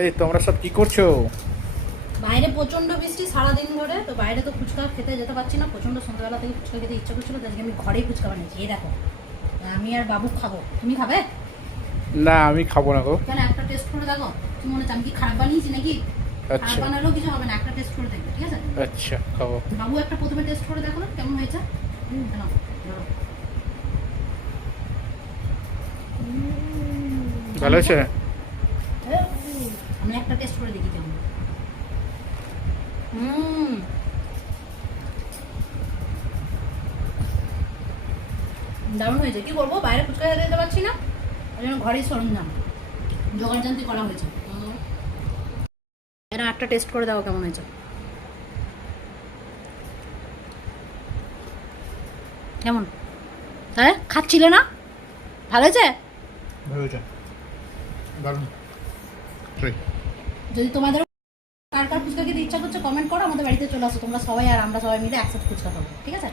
এই তোমরা সব কি করছো? বাইরে প্রচন্ড বৃষ্টি সারাদিন ধরে, তো বাইরে তো ফুচকা খেতে যেতে পারছি না, প্রচন্ড সন্ধ্যাবেলা থেকে ফুচকা খেতে ইচ্ছা করছিল, তাই আমি ঘরেই ফুচকা বানিয়েছি। এই দেখো, আমি আর বাবু খাবো, তুমি খাবে? না আমি খাবো না গো। কেন, একটা টেস্ট করে দেখো, কি মনে হচ্ছে আমি কি খারাপ বানিয়েছি নাকি? খারাপ আচ্ছা বানালেও কিছু হবে না, একটা টেস্ট করে দেখবে, ঠিক আছে? আচ্ছা খাবো। বাবু একটা প্রথমে টেস্ট করে দেখো না কেমন হয়েছে। নাও, ধরো। ভালো হয়েছে? আমি একটা টেস্ট করে দেখি কেমন। দারুণ হয়েছে। কি করবো, বাইরে ফুচকা খেতে যেতে পারছি না, ওই জন্য ঘরেই সরঞ্জাম জোগাড়জান্তি করা হয়েছে। এরা একটা টেস্ট করে দাও কেমন হয়েছে। কেমন? হ্যাঁ, খাচ্ছিলে না? ভালো হয়েছে? ভালো হয়েছে, দারুণ। যদি তোমাদের কার কার ফুচকা খেতে ইচ্ছা করছে কমেন্ট করো, আমাদের বাড়িতে চলে আসো তোমরা সবাই, আর আমরা সবাই মিলে একসাথে ফুচকা খাবো, ঠিক আছে?